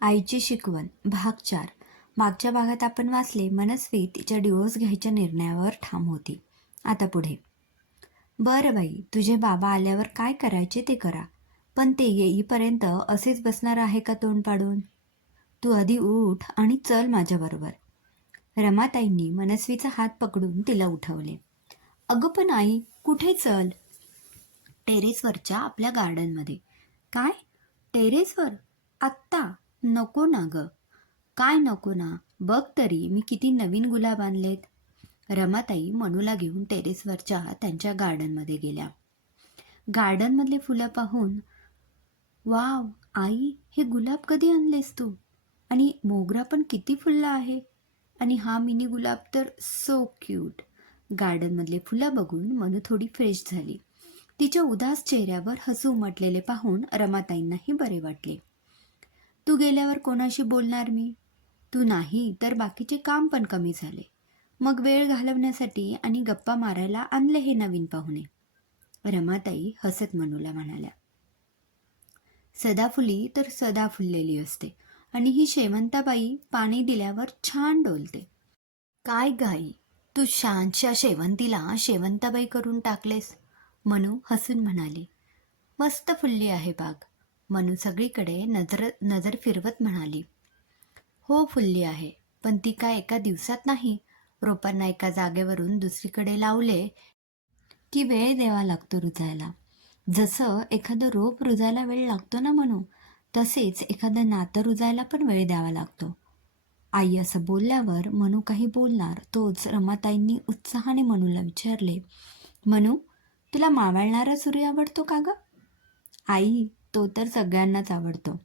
आईची शिकवण भाग 4. मागच्या भागात आपण वाचले, मनस्वी तिच्या डिवोर्स घ्यायच्या निर्णयावर ठाम होती. आता पुढे. बरं बाई, तुझे बाबा आल्यावर काय करायचे ते करा, पण ते येईपर्यंत असेच बसणार आहे का तोंड पाडून? तू आधी उठ आणि चल माझ्याबरोबर. रमाताईंनी मनस्वीचा हात पकडून तिला उठवले. अगं पण आई, कुठे चल? टेरेसवरच्या आपल्या गार्डनमध्ये. काय? टेरेसवर? आत्ता? नको ना ग. काय नको ना? बघ तरी मी किती नवीन गुलाब आणलेत. रमाताई मनूला घेऊन टेरेसवरच्या त्यांच्या गार्डनमध्ये गेल्या. गार्डनमधले फुलं पाहून, वाव आई, हे गुलाब कधी आणलेस तू? आणि मोगरा पण किती फुलला आहे. आणि हा मिनी गुलाब तर सो क्यूट. गार्डनमधले फुलं बघून मनू थोडी फ्रेश झाली. तिच्या उदास चेहऱ्यावर हसू उमटलेले पाहून रमाताईंनाही बरे वाटले. तू गेल्यावर कोणाशी बोलणार मी? तू नाही तर बाकीचे काम पण कमी झाले. मग वेळ घालवण्यासाठी आणि गप्पा मारायला आणले हे नवीन पाहुणे. रमाताई हसत मनूला म्हणाल्या. सदाफुली तर सदा फुललेली असते आणि ही शेवंताबाई पाणी दिल्यावर छान डोलते. काय गाई, तू शानशा शेवंतीला शेवंताबाई करून टाकलेस. मनू हसून म्हणाली. मस्त फुलली आहे बाग. मनू सगळीकडे नजर फिरवत म्हणाली. हो फुलली आहे, पण ती काय एका दिवसात नाही. रोपांना एका जागेवरून दुसरीकडे लावले की वेळ द्यावा लागतो रुजायला. जसं एखादं रोप रुजायला वेळ लागतो ना मनू, तसेच एखादं नातं रुजायला पण वेळ द्यावा लागतो. आई असं बोलल्यावर मनू काही बोलणार तोच रमाताईंनी उत्साहाने मनूला विचारले. मनू, तुला मावळणारा सूर्य आवडतो का ग? आई, तो तर सगळ्यांनाच आवडतो.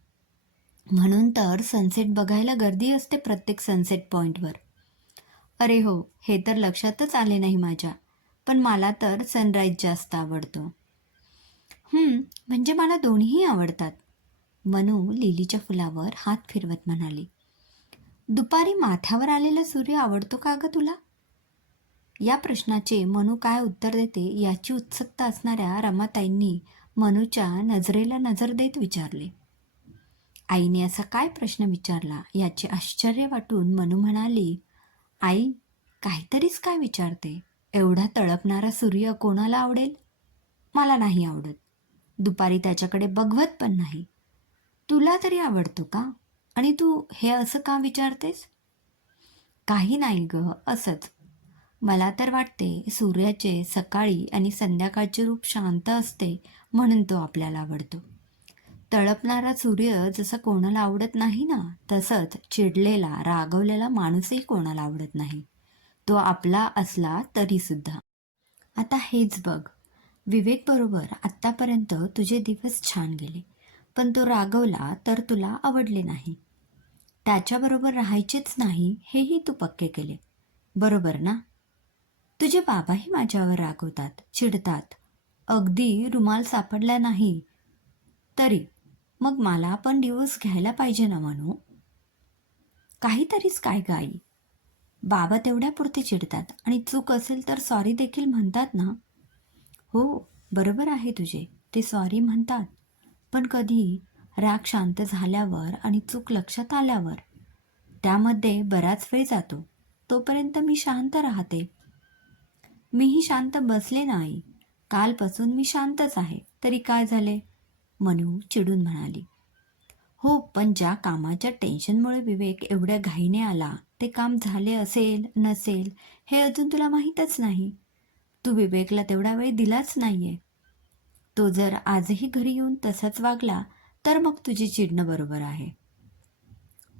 म्हणून तर सनसेट बघायला गर्दी असते प्रत्येक सनसेट पॉईंटवर. अरे हो, हे तर लक्षातच आले नाही माझ्या. पण मला तर सनराईज जास्त आवडतो. म्हणजे मला दोन्हीही आवडतात. मनू लिलीच्या फुलावर हात फिरवत म्हणाली. दुपारी माथ्यावर आलेला सूर्य आवडतो का ग तुला? या प्रश्नाचे मनू काय उत्तर देते याची उत्सुकता असणाऱ्या रमाताईंनी मनूच्या नजरेला नजर देत विचारले. आईने असा काय प्रश्न विचारला याचे आश्चर्य वाटून मनू म्हणाली. आई, काहीतरीच काय विचारते. एवढा तळपणारा सूर्य कोणाला आवडेल? मला नाही आवडत. दुपारी त्याच्याकडे बघवत पण नाही. तुला तरी आवडतो का? आणि तू हे असं का विचारतेस? काही नाही ग, असंच. मला तर वाटते सूर्याचे सकाळी आणि संध्याकाळचे रूप शांत असते म्हणून तो आपल्याला आवडतो. तळपणारा सूर्य जसा कोणाला आवडत नाही ना, तसंच चिडलेला रागवलेला माणूसही कोणाला आवडत नाही, तो आपला असला तरी सुद्धा. आता हेच बघ, विवेक बरोबर आत्तापर्यंत तुझे दिवस छान गेले, पण तो रागवला तर तुला आवडले नाही. त्याच्याबरोबर राहायचेच नाही हेही तू पक्के केले, बरोबर ना? तुझे बाबाही माझ्यावर रागवतात, चिडतात. अगदी रुमाल सापडला नाही तरी. मग मला पण डिवोर्स घ्यायला पाहिजे ना म्हणू? काहीतरीच काय गाई. बाबा तेवढ्यापुरते चिडतात आणि चूक असेल तर सॉरी देखील म्हणतात ना. हो, बरोबर आहे तुझे, ते सॉरी म्हणतात. पण कधी राग शांत झाल्यावर आणि चूक लक्षात आल्यावर. त्यामध्ये बराच वेळ जातो. तोपर्यंत मी शांत राहते. मीही शांत बसले नाही. कालपासून मी शांतच आहे. तरी काय झाले? मनू चिडून म्हणाली. हो, पण ज्या कामाच्या टेन्शनमुळे विवेक एवढ्या घाईने आला, ते काम झाले असेल नसेल हे अजून तुला माहीतच नाही. तू विवेकला तेवढा वेळ दिलाच नाहीये. तो जर आजही घरी येऊन तसाच वागला तर मग तुझी चिडणं बरोबर आहे.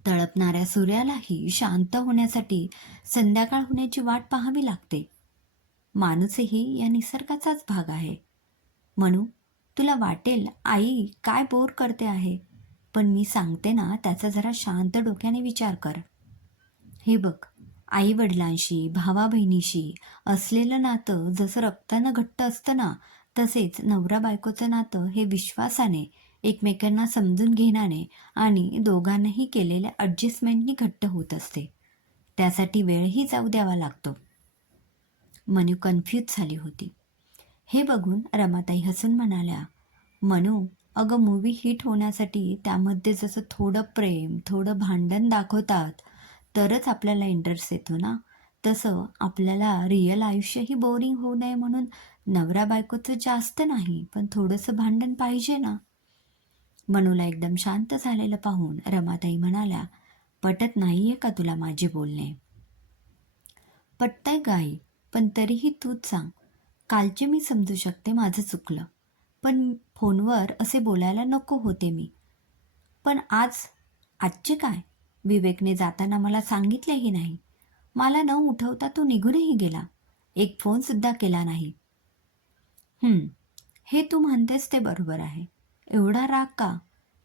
तळपणाऱ्या सूर्यालाही शांत होण्यासाठी संध्याकाळ होण्याची वाट पाहावी लागते. माणूसही या निसर्गाचाच भाग आहे. म्हणू, तुला वाटेल आई काय बोर करते आहे, पण मी सांगते ना त्याचा जरा शांत डोक्याने विचार कर. हे बघ, आई वडिलांशी भावा बहिणीशी असलेलं नातं जसं रक्तानं घट्ट असतं ना, तसेच नवरा बायकोचं नातं हे विश्वासाने, एकमेकांना समजून घेण्याने आणि दोघांनाही केलेल्या ॲडजस्टमेंटनी घट्ट होत असते. त्यासाठी वेळही जाऊ द्यावा लागतो. मनू कन्फ्यूज झाली होती. हे बघून रमाताई हसून म्हणाल्या. मनू, अगं मूव्ही हिट होण्यासाठी त्यामध्ये जसं थोडं प्रेम, थोडं भांडण दाखवतात, तरच आपल्याला इंटरेस्ट येतो ना. तसं आपल्याला रिअल आयुष्यही बोरिंग होऊ नये म्हणून नवरा बायकोचं जास्त नाही, पण थोडंसं भांडण पाहिजे ना. मनूला एकदम शांत झालेलं पाहून रमाताई म्हणाल्या, "पटत नाहीये का तुला माझे बोलणे?" "पटतंय गाई, पण तरीही तूच सांग. कालचे मी समजू शकते माझं चुकलं, पण फोनवर असे बोलायला नको होते मी. पण आजचे काय? विवेकने जाताना मला सांगितलेही नाही. मला न उठवता तो निघूनही गेला. एक फोनसुद्धा केला नाही." हे तू म्हणतेस ते बरोबर आहे. एवढा राग का?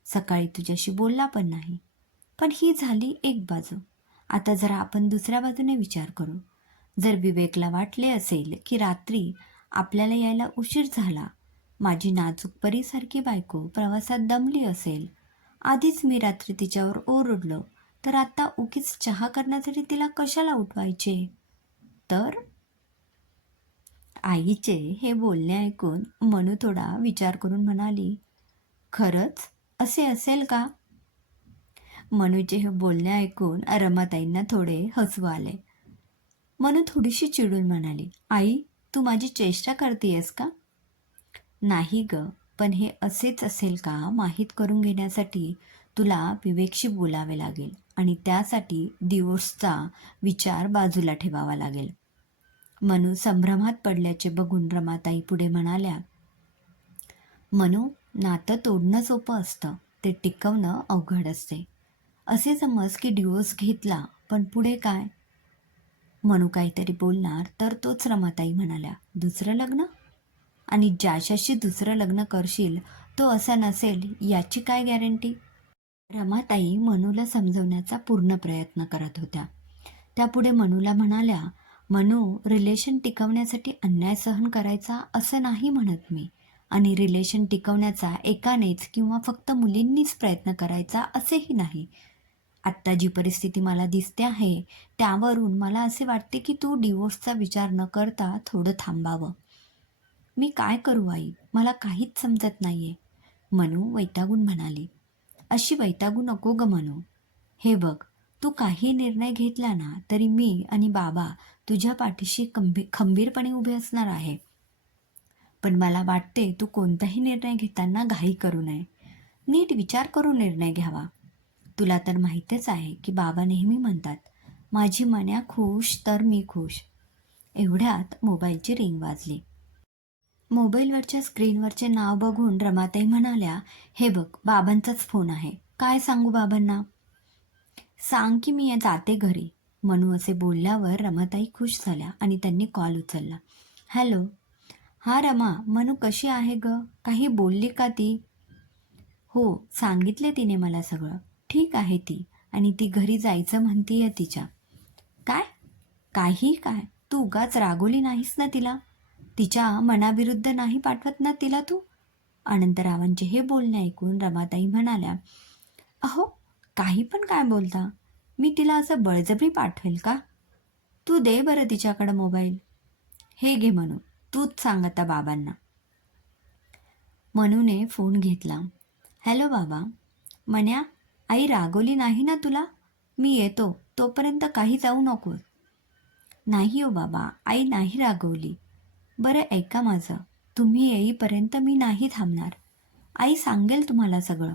सकाळी तुझ्याशी बोलला पण नाही. पण ही झाली एक बाजू. आता जरा आपण दुसऱ्या बाजूने विचार करू. जर विवेकला वाटले असेल की रात्री आपल्याला यायला उशीर झाला, माझी नाजूक परीसारखी बायको प्रवासात दमली असेल, आधीच मी रात्री तिच्यावर ओरडलो, तर आता उगीच चहा करण्यासाठी तिला कशाला उठवायचे? तर आईचे हे बोलणे ऐकून मनू थोडा विचार करून म्हणाली, "खरंच असे असेल का?" मनूचे हे बोलणे ऐकून रमाताईंना थोडे हसू आले. मनू थोडीशी चिडून म्हणाली, "आई, तू माझी चेष्टा करतेयस का?" "नाही ग, पण हे असेच असेल का माहीत करून घेण्यासाठी तुला विवेकशी बोलावे लागेल आणि त्यासाठी डिवोर्सचा विचार बाजूला ठेवावा लागेल." मनू संभ्रमात पडल्याचे बघून रमाताई पुढे म्हणाल्या, "मनू, नातं तोडणं सोपं असतं, ते टिकवणं अवघड असते. असे समज की डिवोर्स घेतला, पण पुढे काय?" मनू काहीतरी बोलणार तर तोच रमाताई म्हणाल्या, "दुसरं लग्न? आणि ज्याच्याशी दुसरं लग्न करशील तो असा नसेल याची काय गॅरंटी?" रमाताई मनूला समजवण्याचा पूर्ण प्रयत्न करत होत्या. त्यापुढे मनूला म्हणाल्या, "मनू, रिलेशन टिकवण्यासाठी अन्याय सहन करायचा असं नाही म्हणत मी, आणि रिलेशन टिकवण्याचा एकानेच किंवा फक्त मुलींनीच प्रयत्न करायचा असेही नाही. आत्ता जी परिस्थिती मला दिसते आहे त्यावरून मला असे वाटते की तू डिवोर्सचा विचार न करता थोडं थांबावं." "मी काय करू आई? मला काहीच समजत नाहीये," मनू वैतागून म्हणाली. "अशी वैतागू नको ग मनू. हे बघ, तू काही निर्णय घेतला ना तरी मी आणि बाबा तुझ्या पाठीशी खंबीरपणे उभे असणार आहे. पण मला वाटते तू कोणताही निर्णय घेताना घाई करू नये. नीट विचार करून निर्णय घ्यावा. तुला तर माहीतच आहे की बाबा नेहमी म्हणतात, माझी मन्या खुश तर मी खुश." एवढ्यात मोबाईलची रिंग वाजली. मोबाईलवरच्या स्क्रीनवरचे नाव बघून रमाताई म्हणाल्या, "हे बघ, बाबांचाच फोन आहे. काय सांगू बाबांना?" "सांग की मी जाते घरी." मनू असे बोलल्यावर रमाताई खुश झाल्या आणि त्यांनी कॉल उचलला. "हॅलो." "हां रमा, मनू कशी आहे ग? काही बोलली का ती?" "हो, सांगितले तिने मला सगळं. ठीक आहे ती, आणि ती घरी जायचं म्हणतीये तिच्या." "काय? काही काय? तू उगाच रागवली नाहीस ना तिला? तिच्या मनाविरुद्ध नाही पाठवत ना तिला तू?" अनंतरावांचे हे बोलणे ऐकून रमाताई म्हणाल्या, "अहो, काही पण काय बोलता? मी तिला असं बळजबरी पाठवेल का? तू दे बरं तिच्याकडं मोबाईल. हे घे मनू, तूच सांग आता बाबांना." मनूने फोन घेतला. "हॅलो बाबा." "मन्या, आई रागवली नाही ना तुला? मी येतो, तोपर्यंत काही जाऊ नकोस." "नाही हो बाबा, आई नाही रागवली." "बरं ऐका माझं, तुम्ही येईपर्यंत मी नाही थांबणार. आई सांगेल तुम्हाला सगळं."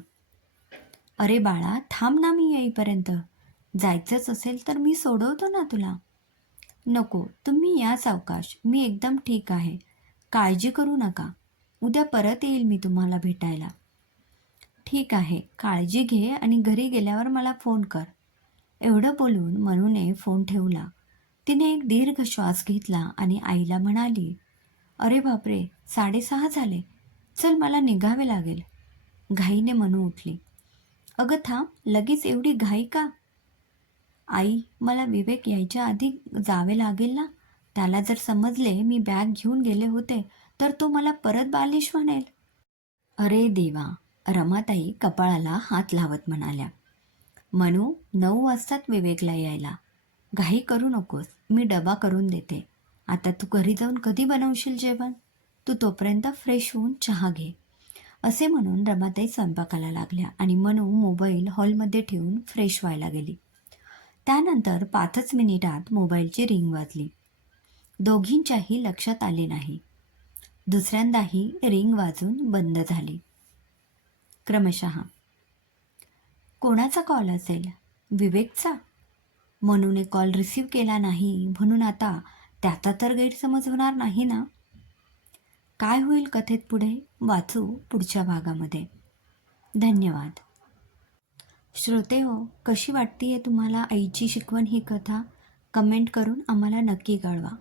"अरे बाळा, थांब ना मी येईपर्यंत. जायचंच असेल तर मी सोडवतो ना तुला." "नको, तुम्ही या सावकाश. मी एकदम ठीक आहे. काळजी करू नका. उद्या परत येईल मी तुम्हाला भेटायला." "ठीक आहे, काळजी घे आणि घरी गेल्यावर मला फोन कर." एवढं बोलून मनूने फोन ठेवला. तिने एक दीर्घ श्वास घेतला आणि आईला म्हणाली, "अरे बापरे, 6:30 झाले. चल, मला निघावे लागेल." घाईने मनू उठली. "अगं थांब, लगेच एवढी घाई का?" "आई, मला विवेक यायच्या आधी जावे लागेल ना. त्याला जर समजले मी बॅग घेऊन गेले होते तर तो मला परत बालिश म्हणेल." "अरे देवा." रमाताई कपाळाला हात लावत म्हणाल्या, "मनू, 9 वाजतात विवेकला यायला. घाई करू नकोस, मी डबा करून देते. आता तू घरी जाऊन कधी बनवशील जेवण? तू तोपर्यंत फ्रेश होऊन चहा घे." असे म्हणून रमाताई स्वयंपाकाला लागल्या आणि मनू मोबाईल हॉलमध्ये ठेवून फ्रेश व्हायला गेली. त्यानंतर 5च मिनिटात मोबाईलची रिंग वाजली. दोघींच्याही लक्षात आले नाही. दुसऱ्यांदाही रिंग वाजून बंद झाली. क्रमशः. कोणाचा कॉल असेल? विवेकचा? मनूने कॉल रिसीव्ह केला नाही म्हणून आता त्याचा तर गैरसमज होणार नाही ना? काय होईल कथेत पुढे वाचू पुढच्या भागामध्ये. धन्यवाद. श्रोते हो, कशी वाटतीये तुम्हाला आईची शिकवण ही कथा? कमेंट करून आम्हाला नक्की कळवा.